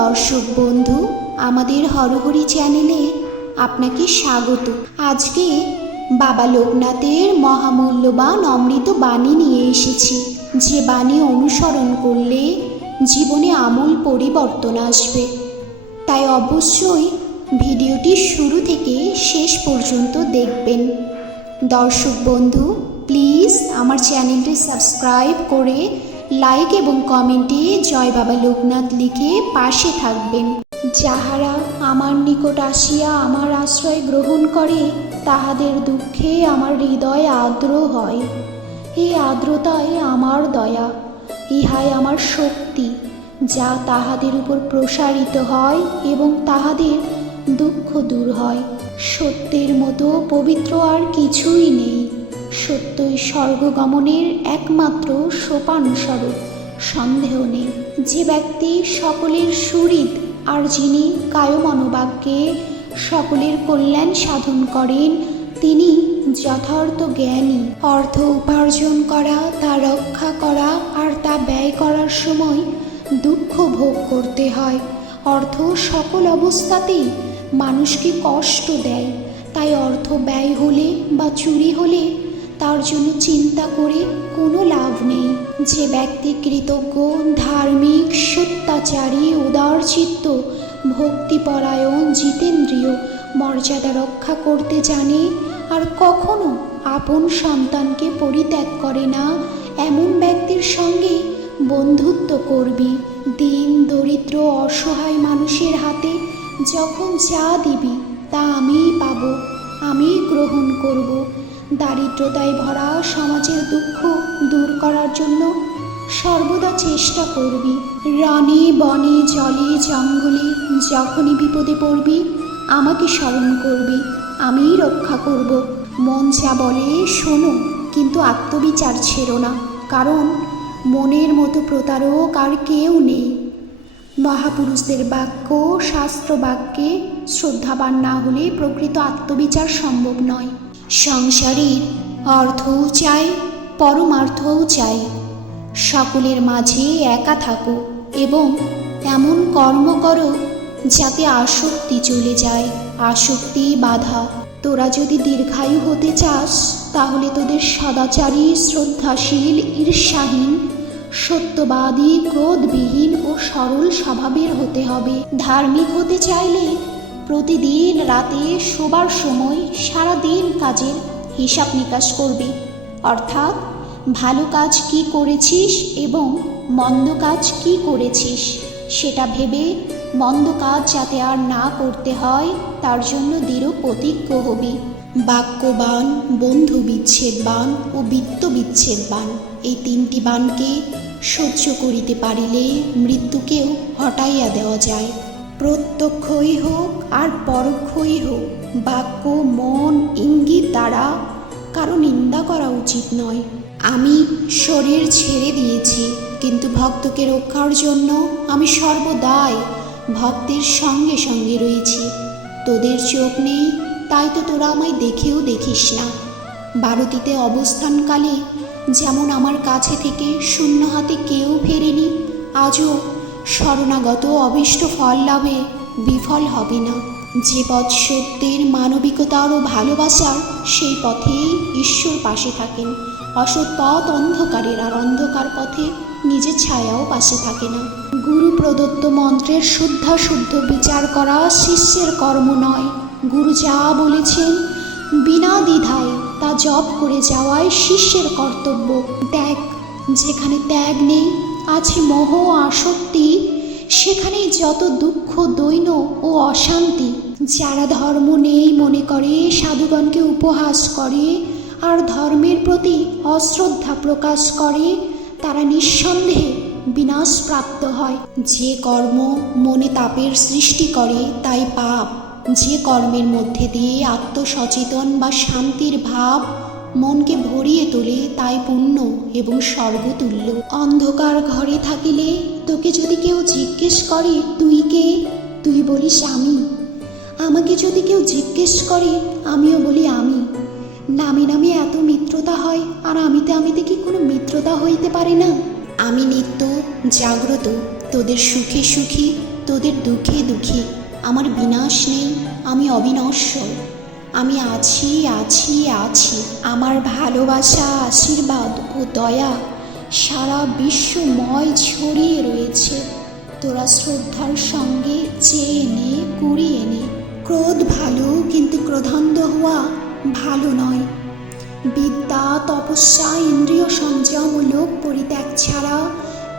দর্শক বন্ধু, আমাদের হরহরি চ্যানেলে আপনাকে স্বাগত। আজকে বাবা লোকনাথের মহামূল্যবান অমৃত বাণী নিয়ে এসেছি। যে বাণী অনুসরণ করলে জীবনে আমূল পরিবর্তন আসবে। তাই অবশ্যই ভিডিওটি শুরু থেকে শেষ পর্যন্ত দেখবেন। দর্শক বন্ধু, প্লিজ আমার চ্যানেলটি সাবস্ক্রাইব করে লাইক এবং কমেন্টে জয় বাবা লোকনাথ লিখে পাশে থাকবেন। যাহারা আমার নিকট আসিয়া আমার আশ্রয় গ্রহণ করে, তাহাদের দুঃখে আমার হৃদয় আর্দ্র হয়। এই আর্দ্রতায় আমার দয়া, ইহাই আমার শক্তি, যা তাহাদের উপর প্রসারিত হয় এবং তাহাদের দুঃখ দূর হয়। সত্যের মতো পবিত্র আর কিছুই নেই। সত্যই স্বর্গগমনের একমাত্র সোপান স্বরূপ সন্দেহ নেই যে ব্যক্তি সকলের সুহৃদ আর যিনি কায়মনোবাক্যে সকলের কল্যাণ সাধন করেন, তিনি যথার্থ জ্ঞানী। অর্থ উপার্জন করা, তা রক্ষা করা আর তা ব্যয় করার সময় দুঃখ ভোগ করতে হয়। অর্থ সকল অবস্থাতেই মানুষকে কষ্ট দেয়। তাই অর্থ ব্যয় হলে বা চুরি হলে তার জন্য চিন্তা করে কোনো লাভ নেই। যে ব্যক্তি কৃতজ্ঞ, ধার্মিক, সত্যাচারী উদারচিত্ত ভক্তিপরায়ণ, জিতেন্দ্রীয়, মর্যাদা রক্ষা করতে জানে আর কখনো আপন সন্তানকে পরিত্যাগ করে না, এমন ব্যক্তির সঙ্গে বন্ধুত্ব করবি। দিন, দরিদ্র, অসহায় মানুষের হাতে যখন যা দিবি, তা আমিই পাবো, আমিই গ্রহণ করব। দারিদ্রতায় ভরা সমাজের দুঃখ দূর করার জন্য সর্বদা চেষ্টা করবি। রণে বনে জলে জঙ্গলে যখনই বিপদে পড়বি, আমাকে স্মরণ করবি। আমিই রক্ষা করব। মন যা বলে শোনো, কিন্তু আত্মবিচার ছেড়ো না, কারণ মনের মতো প্রতারক আর কেউ নেই। মহাপুরুষদের বাক্য, শাস্ত্র বাক্যে শ্রদ্ধাবান না হলে প্রকৃত আত্মবিচার সম্ভব নয়। সংসারের অর্থও চাই, পরমার্থও চাই। সকলের মাঝে একা থাকো এবং এমন কর্ম করো যাতে আসক্তি চলে যায়, আসক্তি বাধা। তোরা যদি দীর্ঘায়ু হতে চাস, তাহলে তোদের সদাচারী, শ্রদ্ধাশীল, ঈর্ষাহীন, সত্যবাদী, ক্রোধবিহীন ও সরল স্বভাবের হতে হবে। ধার্মিক হতে চাইলে প্রতিদিন রাতে শোবার সময় সারা দিন কাজের হিসাব নিকাশ করবি। অর্থাৎ, ভালো কাজ কি করেছিস এবং মন্দ কাজ কি করেছিস সেটা ভেবে মন্দ কাজ যাতে আর না করতে হয়, তার জন্য দৃঢ় প্রতিজ্ঞ হবি। বাক্যবান, বন্ধু বিচ্ছেদবান ও বিত্ত বিচ্ছেদবান এই তিনটি বানকে সহ্য করিতে পারিলে মৃত্যুকেও হটাইয়া দেওয়া যায়। প্রত্যক্ষই হোক আর পরোক্ষই হোক, বাক্য, মন, ইঙ্গিত দ্বারা কারও নিন্দা করা উচিত নয়। আমি শরীর ছেড়ে দিয়েছি, কিন্তু ভক্তকে রক্ষার জন্য আমি সর্বদাই ভক্তের সঙ্গে সঙ্গে রয়েছি। তোদের চোখ নেই, তাই তো তোরা আমায় দেখেও দেখিস না। ভারতীতে অবস্থানকালে যেমন আমার কাছে থেকে শূন্য হাতে কেউ ফেরেনি, আজও শরণাগত অভীষ্ট ফল লাভে বিফল হবে না। যে পথ সত্যের মানবিকতার ও ভালোবাসার, সেই পথেই ঈশ্বর পাশে থাকেন। অসৎ পথ অন্ধকারের আর অন্ধকার পথে নিজের ছায়াও পাশে থাকে না। গুরু প্রদত্ত মন্ত্রের শুদ্ধা শুদ্ধ বিচার করা শিষ্যের কর্ম নয়। গুরু যা বলেছেন, বিনা দ্বিধায় তা জপ করে যাওয়াই শিষ্যের কর্তব্য। ত্যাগ, যেখানে ত্যাগ নেই আছে মোহ আসক্তি, সেখানেই যত দুঃখ দৈন্য ও অশান্তি, যারা ধর্ম নেই মনে করে, সাধুগণকে উপহাস করে, আর ধর্মের প্রতি অশ্রদ্ধা প্রকাশ করে, তারা নিঃসন্দেহে বিনাশ প্রাপ্ত হয়। যে কর্ম মনে তাপের সৃষ্টি করে, তাই পাপ। যে কর্মের মধ্যে দিয়ে আত্মসচেতন বা শান্তির ভাব মনকে ভরিয়ে তোলে তাই পুণ্য এবং স্বর্গতুল্য। অন্ধকার ঘরে থাকিলে তোকে যদি কেউ জিজ্ঞেস করে, তুই কে? তুই বলিস আমি। আমাকে যদি কেউ জিজ্ঞেস করে, আমিও বলি আমি। নামে নামে এত মিত্রতা হয়, আর আমিতে আমিতে কি কোনো মিত্রতা হইতে পারে না? আমি নিত্য, জাগ্রত, তোদের সুখে সুখী, তোদের দুঃখে দুঃখী। আমার বিনাশ নেই, আমি অবিনশ্বর। আমি আছি আছি আছি। আমার ভালোবাসা, আশীর্বাদ ও দয়া সারা বিশ্বময় ছড়িয়ে রয়েছে। তোরা শ্রদ্ধার সঙ্গে চেয়ে নে, কুড়িয়ে নে। ক্রোধ ভালো, কিন্তু ক্রোধান্ধ হওয়া ভালো নয়। বিদ্যা, তপস্যা, ইন্দ্রিয় সংযম ও লোক পরিত্যাগ ছাড়া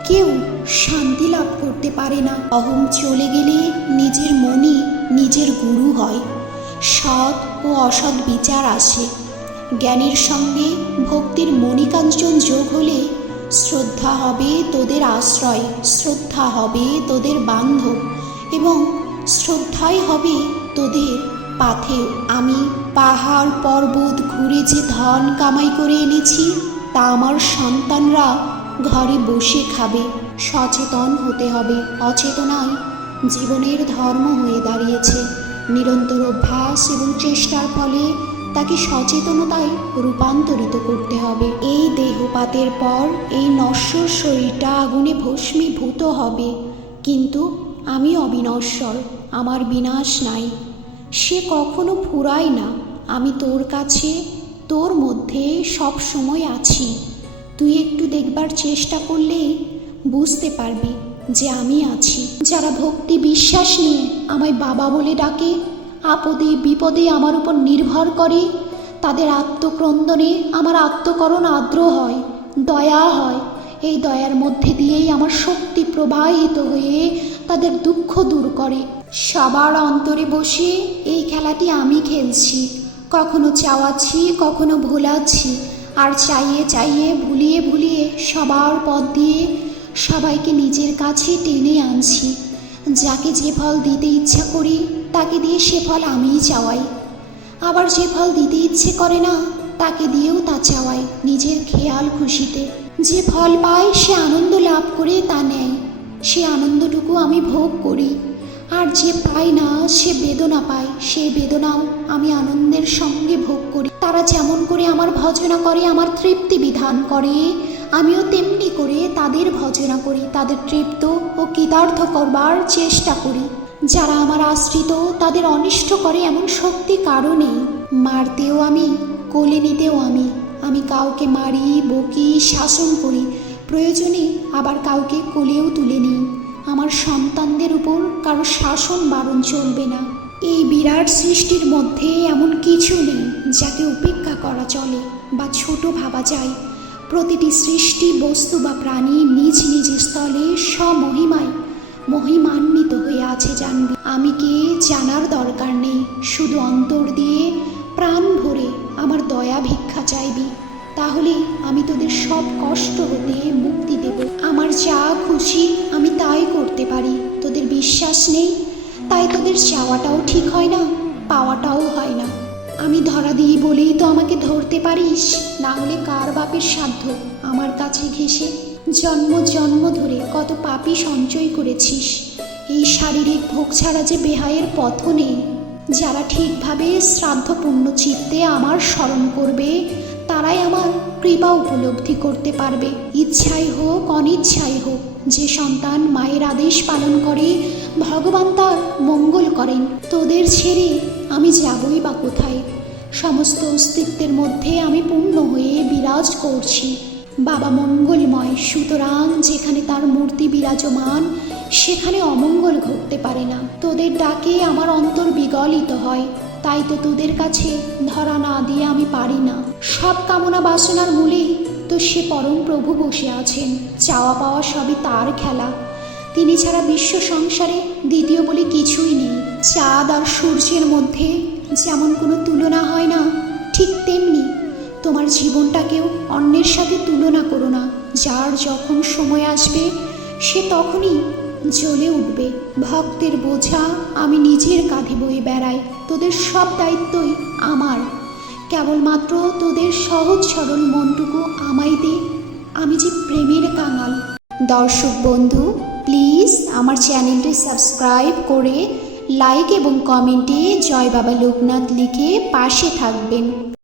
কেউ শান্তি লাভ করতে পারে না। অহং চলে গেলে নিজের মনই নিজের গুরু হয়। সৎ ও অসৎ বিচার আসে জ্ঞানের সঙ্গে ভক্তির মণিকাঞ্চন যোগ হলে শ্রদ্ধা হবে তোদের আশ্রয়, শ্রদ্ধা হবে তোদের বান্ধব এবং শ্রদ্ধাই হবে তোদের পাথে। আমি পাহাড়, পর্বত ঘুরে যে ধন কামাই করে এনেছি, তা আমার সন্তানরা ঘরে বসে খাবে। সচেতন হতে হবে। অচেতনায় জীবনের ধর্ম হয়ে দাঁড়িয়েছে। নিরন্তর অভ্যাস এবং চেষ্টার ফলে তাকে সচেতনতায় রূপান্তরিত করতে হবে। এই দেহপাতের পর এই নশ্বর শরীরটা আগুনে ভস্মীভূত হবে। কিন্তু আমি অবিনশ্বর, আমার বিনাশ নাই। সে কখনো ফুরায় না। আমি তোর কাছে, তোর মধ্যে সব সময় আছি। তুই একটু দেখবার চেষ্টা করলেই বুঝতে পারবি যে আমি আছি। যারা ভক্তি বিশ্বাস নিয়ে আমায় বাবা বলে ডাকে, আপদে বিপদে আমার উপর নির্ভর করে, তাদের আত্মক্রন্দনে আমার আত্মকরণ আর্দ্র হয়, দয়া হয়। এই দয়ার মধ্যে দিয়েই আমার শক্তি প্রবাহিত হয়ে তাদের দুঃখ দূর করে। সবার অন্তরে বসে এই খেলাটি আমি খেলছি। কখনো চাওয়াচ্ছি, কখনো ভোলাচ্ছি। আর চাইয়ে চাইয়ে ভুলিয়ে ভুলিয়ে সবার পথ দিয়ে সবাইকে নিজের কাছে টেনে আনছি। যাকে যে ফল দিতে ইচ্ছা করি, তাকে দিয়ে সে ফল আমিই চাওয়াই। আবার যে ফল দিতে ইচ্ছে করে না, তাকে দিয়েও তা চাওয়াই নিজের খেয়াল খুশিতে। যে ফল পায়, সে আনন্দ লাভ করে তা নেয়। সে আনন্দটুকু আমি ভোগ করি। আর যে পায় না, সে বেদনা পায়। সেই বেদনাও আমি আনন্দের সঙ্গে ভোগ করি। তারা যেমন করে আমার ভজনা করে, আমার তৃপ্তি বিধান করে। আমিও তেমনি করে তাদের ভজনা করি, তাদের তৃপ্ত ও কৃতার্থ করবার চেষ্টা করি। যারা আমার আশ্রিত, তাদের অনিষ্ট করে এমন শক্তি কারণে মারতেও আমি, কোলে নিতেও আমি। আমি কাউকে মারি, বকি, শাসন করি। প্রয়োজনে আবার কাউকে কোলেও তুলে নিই। আমার সন্তানদের উপর কারও শাসন বারণ চলবে না। এই বিরাট সৃষ্টির মধ্যে এমন কিছু নেই, যাকে উপেক্ষা করা চলে বা ছোট ভাবা যায়। প্রতিটি সৃষ্টি, বস্তু বা প্রাণী নিজ নিজ স্থলে স্বমহিমায় মহিমান্বিত হয়ে আছে জানবি। আমি কে জানার দরকার নেই। শুধু অন্তর দিয়ে প্রাণ ভরে আমার দয়া ভিক্ষা চাইবি। তাহলে আমি তোদের সব কষ্ট হতে মুক্তি দেব। আমার যা খুশি আমি তাই করতে পারি। তোদের বিশ্বাস নেই? তাই তোদের চাওয়াটাও ঠিক হয় না, পাওয়াটাও হয় না। আমি ধরা দিই বলেই তো আমাকে ধরতে পারিস। না হলে কার বাপের সাধ্য? আমার কাছে ঘেসে জন্ম জন্ম ধরে কত পাপই সঞ্চয় করেছিস। এই শারীরিক ভোগ ছাড়া যে বেহায়ের পথ নেই। যারা ঠিকভাবে শ্রাদ্ধপূর্ণ চিত্তে আমার স্মরণ করবে, তারাই আমার কৃপা উপলব্ধি করতে পারবে। ইচ্ছাই হোক, অনিচ্ছাই হোক, যে সন্তান মায়ের আদেশ পালন করে, ভগবান তার মঙ্গল করেন। তোদের ছেড়ে আমি যাবই বা কোথায়? সমস্ত অস্তিত্বের মধ্যে আমি পূর্ণ হয়ে বিরাজ করছি। বাবা মঙ্গলময়, সুতরাং যেখানে তার মূর্তি বিরাজমান, সেখানে অমঙ্গল ঘটতে পারে না। তোদের ডাকে আমার অন্তর বিগলিত হয়। তাই তো তোদের কাছে ধরা না দিয়ে আমি পারি না। সব কামনা বাসনার মূলেই তো সে পরম প্রভু বসে আছেন। চাওয়া পাওয়া সবই তার খেলা। তিনি ছাড়া বিশ্ব সংসারে দ্বিতীয় বলে কিছুই নেই। চাঁদ আর সূর্যের মধ্যে যেমন কোনো তুলনা হয় না, ঠিক তেমনি তোমার জীবনটাকেও অন্যের সাথে তুলনা করো না। যার যখন সময় আসবে, সে তখনই জ্বলে উঠবে। ভক্তের বোঝা, আমি নিজের কাঁধে বয়ে বেড়াই। তোদের সব দায়িত্বই আমার। কেবলমাত্র তোদের সহজ সরল মনটুকু আমায় দে। আমি যে প্রেমের কাঙাল। দর্শক বন্ধু প্লিজ আমার চ্যানেলটি সাবস্ক্রাইব করে লাইক এবং কমেন্টে জয় বাবা লোকনাথ লিখে পাশে থাকবেন।